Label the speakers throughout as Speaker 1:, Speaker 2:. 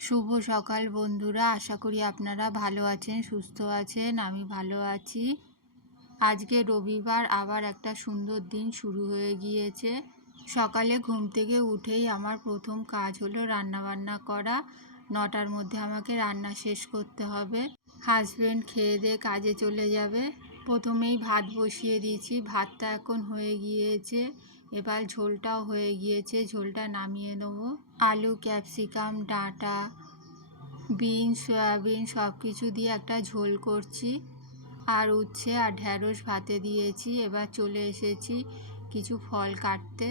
Speaker 1: শুভ সকাল বন্ধুরা। আশা করি আপনারা ভালো আছেন, সুস্থ আছেন, আমি ভালো আছি। আজকে রবিবার, আবার একটা সুন্দর দিন শুরু হয়ে গিয়েছে। সকালে ঘুম থেকে উঠেই আমার প্রথম কাজ হলো রান্না বান্না করা। নটার মধ্যে আমাকে রান্না শেষ করতে হবে। হাজবেন্ড খেয়ে দিয়ে কাজে চলে যাবে। প্রথমেই ভাত বসিয়ে দিয়েছি। ভাতটা এখন হয়ে গিয়েছে। এবার ঝোলটাও হয়ে গিয়েছে। ঝোলটা নামিয়ে নেব। আলু, ক্যাপসিকাম, ডাঁটা বিন সয়াবিন সব কিছু দিয়ে একটা ঝোল করছি। আর উচ্ছে আর ঢ্যাঁড়স ভাতে দিয়েছি। এবার চলে এসেছি কিছু ফল কাটতে।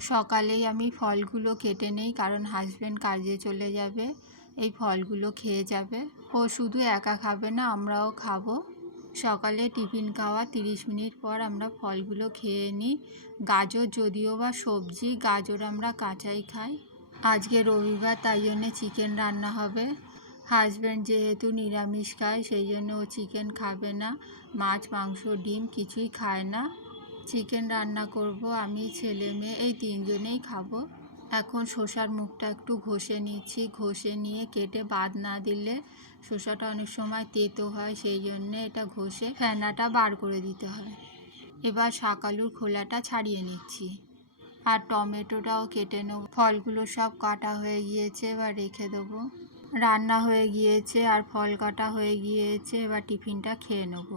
Speaker 1: সকালেই আমি ফলগুলো কেটে নেই, কারণ হাজব্যান্ড কাজে চলে যাবে। এই ফলগুলো খেয়ে যাবে। ও শুধু একা খাবে না, আমরাও খাব। সকালে টিফিন খাওয়া, তিরিশ মিনিট পর আমরা ফলগুলো খেয়ে নিই। গাজর যদিও বা সবজি, গাজর আমরা কাঁচাই খাই। আজকে রবিবার, তাই জন্যে চিকেন রান্না হবে। হাজব্যান্ড যেহেতু নিরামিষ খায়, সেই জন্য ও চিকেন খাবে না। মাছ, মাংস, ডিম কিছুই খায় না। চিকেন রান্না করব, আমি, ছেলে, মেয়ে, এই তিনজনেই খাব। এখন শসার মুখটা একটু ঘষে নিচ্ছি। ঘষে নিয়ে কেটে বাদ না দিলে শসাটা অনেক সময় তেতো হয়, সেই জন্যে এটা ঘষে ফেনাটা বার করে দিতে হয়। এবার শাকালুর খোলাটা ছাড়িয়ে নিচ্ছি। আর টমেটোটাও কেটে নেব। ফলগুলো সব কাটা হয়ে গিয়েছে, এবার রেখে দেবো। রান্না হয়ে গিয়েছে আর ফল কাটা হয়ে গিয়েছে, এবার টিফিনটা খেয়ে নেব।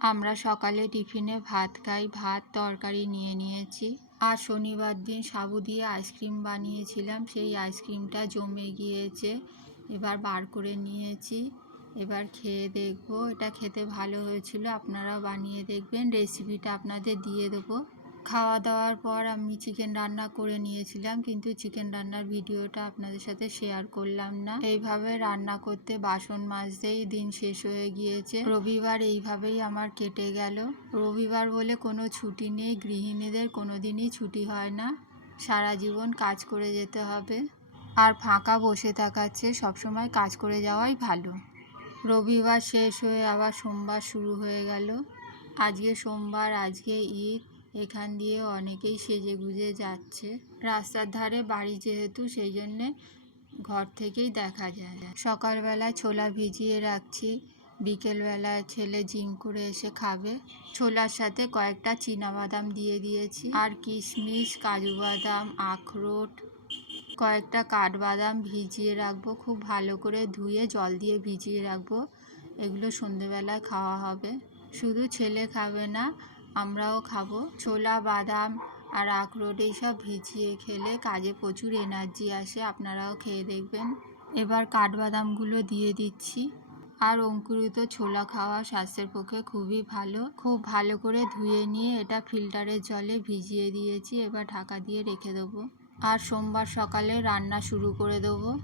Speaker 1: আমরা সকালে টিফিনে ভাত খাই, ভাত, তরকারি নিয়ে নিয়েছি। আর শনিবার দিন সাবু দিয়ে আইসক্রিম বানিয়েছিলাম। সেই আইসক্রিমটা জমে গিয়েছে, এবার বার করে নিয়েছি। এবার খেয়ে দেখব, এটা খেতে ভালো হয়েছিল, আপনারাও বানিয়ে দেখবেন রেসিপিটা আপনাদের দিয়ে দেবো। খাওয়া দাওয়ার পর আমি চিকেন রান্না করে নিয়েছিলাম, কিন্তু চিকেন রান্নার ভিডিওটা আপনাদের সাথে শেয়ার করলাম না। এইভাবে রান্না করতে বাসন মাজতেই দিন শেষ হয়ে গিয়েছে। রবিবার এইভাবেই আমার কেটে গেল। রবিবার বলে কোনো ছুটি নেই, গৃহিণীদের কোনো দিনই ছুটি হয় না। সারা জীবন কাজ করে যেতে হবে। আর ফাঁকা বসে থাকার চেয়ে সবসময় কাজ করে যাওয়াই ভালো। রবিবার শেষ হয়ে আবার সোমবার শুরু হয়ে গেল। আজকে সোমবার, আজকে ঈদ। এখান দিয়ে অনেকেই সেজে গুজে যাচ্ছে। রাস্তার ধারে বাড়ি যেহেতু, সেই জন্যে ঘর থেকেই দেখা যায়। সকালবেলায় ছোলা ভিজিয়ে রাখছি। বিকেলবেলায় ছেলে জিম করে এসে খাবে। ছোলার সাথে কয়েকটা বাদাম দিয়ে দিয়েছি। আর কিশমিশ কাজু বাদাম আখরোট, কয়েকটা কাঠবাদাম ভিজিয়ে রাখব। খুব ভালো করে ধুয়ে জল দিয়ে ভিজিয়ে রাখব। এগুলো সন্ধেবেলায় খাওয়া হবে। শুধু ছেলে খাবে না আমরাও খাব। ছোলা, বাদাম আর আখরোট এইসব ভিজিয়ে খেলে কাজে প্রচুর এনার্জি আসে, আপনারাও খেয়ে দেখবেন। এবার কাঠবাদামগুলো দিয়ে দিচ্ছি। আর অঙ্কুরিত ছোলা খাওয়া স্বাস্থ্যের পক্ষে খুবই ভালো। খুব ভালো করে ধুয়ে নিয়ে এটা ফিল্টারের জলে ভিজিয়ে দিয়েছি, এবার ঢাকা দিয়ে রেখে দেবো। আর সোমবার সকালে রান্না শুরু করে দেবো।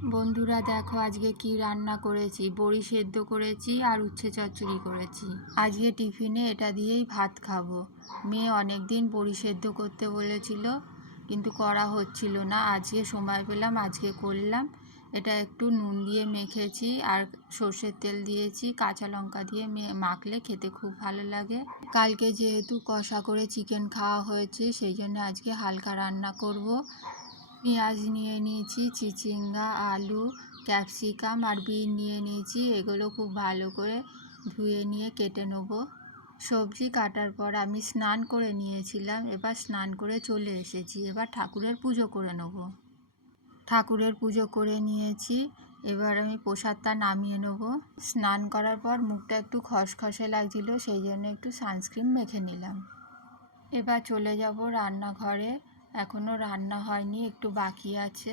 Speaker 1: বন্ধুরা দেখো আজকে কি রান্না করেছি? বড়ি সেদ্ধ করেছি আর উচ্ছে চচ্চড়ি করেছি। আজকে টিফিনে এটা দিয়েই ভাত খাব। মেয়ে অনেক দিন বড়ি সেদ্ধ করতে বলেছিল, কিন্তু করা হচ্ছিল না। আজকে সময় পেলাম, আজকে করলাম। এটা একটু নুন দিয়ে মেখেছি আর সর্ষের তেল দিয়েছি, কাঁচা লঙ্কা দিয়ে মাখলে খেতে খুব ভালো লাগে। কালকে যেহেতু কষা করে চিকেন খাওয়া হয়েছে, সেই জন্য আজকে হালকা রান্না করব। পেঁয়াজ নিয়ে নিয়েছি, চিচিঙ্গা, আলু, ক্যাপসিকাম আর বিন নিয়ে নিয়েছি। এগুলো খুব ভালো করে ধুয়ে নিয়ে কেটে নেব। সবজি কাটার পর আমি স্নান করে নিয়েছিলাম, এবার স্নান করে চলে এসেছি। এবার ঠাকুরের পুজো করে নেব। ঠাকুরের পুজো করে নিয়েছি, এবার আমি প্রসাদটা নামিয়ে নেব। স্নান করার পর মুখটা একটু খসখসে লাগছিল, সেই জন্য একটু সানস্ক্রিন মেখে নিলাম। এবার চলে যাব রান্নাঘরে। এখনও রান্না হয়নি, একটু বাকি আছে।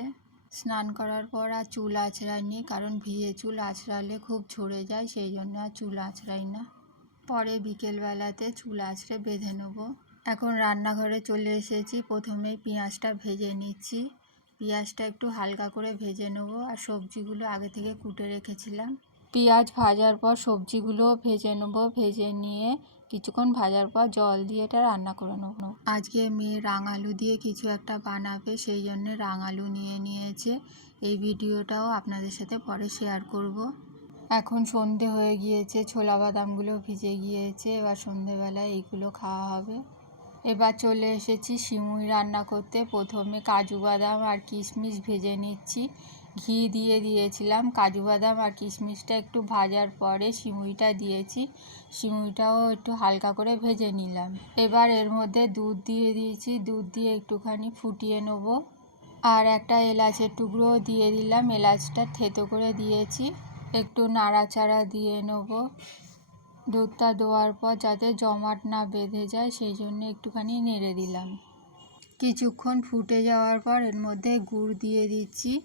Speaker 1: স্নান করার পর আর চুল আঁচড়াইনি, কারণ ভিজে চুল আঁচড়ালে খুব ঝরে যায়, সেই জন্য আর চুল আঁচড়াই না। পরে বিকেলবেলাতে চুল আঁচড়ে বেঁধে নেব। এখন রান্নাঘরে চলে এসেছি প্রথমেই পেঁয়াজটা ভেজে নিচ্ছি। পেঁয়াজটা একটু হালকা করে ভেজে নেব, আর সবজিগুলো আগে থেকে কুটে রেখেছিলাম। পেঁয়াজ ভাজার পর সবজিগুলো ভেজে নেব, ভেজে নিয়ে কিছুক্ষণ ভাজার পর জল দিয়ে এটা রান্না করে নেব। আজকে মেয়ে রাঙালু দিয়ে কিছু একটা বানাবে সেই জন্যে রাঙালু নিয়ে নিয়েছে। এই ভিডিওটাও আপনাদের সাথে পরে শেয়ার করব। এখন সন্ধে হয়ে গিয়েছে ছোলা বাদামগুলো ভিজে গিয়েছে এবার সন্ধেবেলায় এইগুলো খাওয়া হবে। এবার চলে এসেছি সিমুই রান্না করতে। প্রথমে কাজু বাদাম আর কিশমিশ ভেজে নিচ্ছি। ঘি দিয়ে দিয়েছিলাম, কাজু বাদাম আর কিশমিশটা একটু ভাজার পরে সিমুইটা দিয়েছি। সিমুইটাও একটু হালকা করে ভেজে নিলাম। এবার এর মধ্যে দুধ দিয়ে দিয়েছি। দুধ দিয়ে একটুখানি ফুটিয়ে নেব। আর একটা এলাচের টুকরোও দিয়ে দিলাম। এলাচটা থেতো করে দিয়েছি। একটু নাড়াচাড়া দিয়ে নেব। দুধটা দেওয়ার পর যাতে জমাট না বেঁধে যায়, সেই জন্য একটুখানি নেড়ে দিলাম। কিছুক্ষণ ফুটে যাওয়ার পর এর মধ্যে গুড় দিয়ে দিচ্ছি।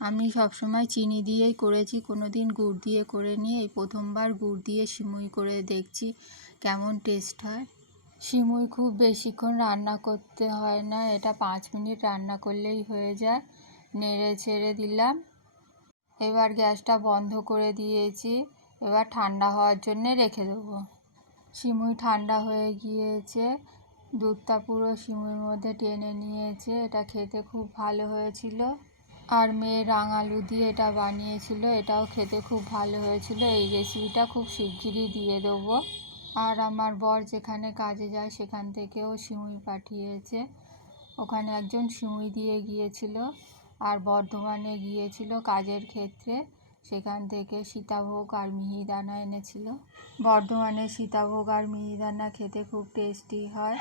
Speaker 1: আমি সবসময় চিনি দিয়েই করেছি কোনো দিন গুড় দিয়ে করে নিয়ে এই প্রথমবার গুড় দিয়ে সিমুই করে দেখছি কেমন টেস্ট হয়। সিমুই খুব বেশিক্ষণ রান্না করতে হয় না, এটা পাঁচ মিনিট রান্না করলেই হয়ে যায়। নেড়ে ছেড়ে দিলাম। এবার গ্যাসটা বন্ধ করে দিয়েছি, এবার ঠান্ডা হওয়ার জন্যে রেখে দেবো। সিমুই ঠান্ডা হয়ে গিয়েছে, দুধটা পুরো সিমুইর মধ্যে টেনে নিয়েছে, এটা খেতে খুব ভালো হয়েছিল। আর মেয়ে রাঙালু দিয়ে এটা বানিয়েছিল, এটাও খেতে খুব ভালো হয়েছিল। এই রেসিপিটা খুব শিগগিরই দিয়ে দেবো। আর আমার বর যেখানে কাজে যায় সেখান থেকেও সিমুই পাঠিয়েছে। ওখানে একজন সিমুই দিয়ে গিয়েছিল আর বর্ধমানে গিয়েছিল কাজের ক্ষেত্রে। সেখান থেকে সীতাভোগ আর মিহিদানা এনেছিল। বর্ধমানে সীতাভোগ আর মিহিদানা খেতে খুব টেস্টি হয়।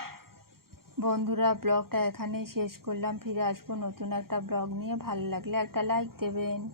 Speaker 1: বন্ধুরা, ব্লগটা এখানেই শেষ করলাম। ফিরে আসব নতুন একটা ব্লগ নিয়ে। ভালো লাগলে একটা লাইক দেবেন।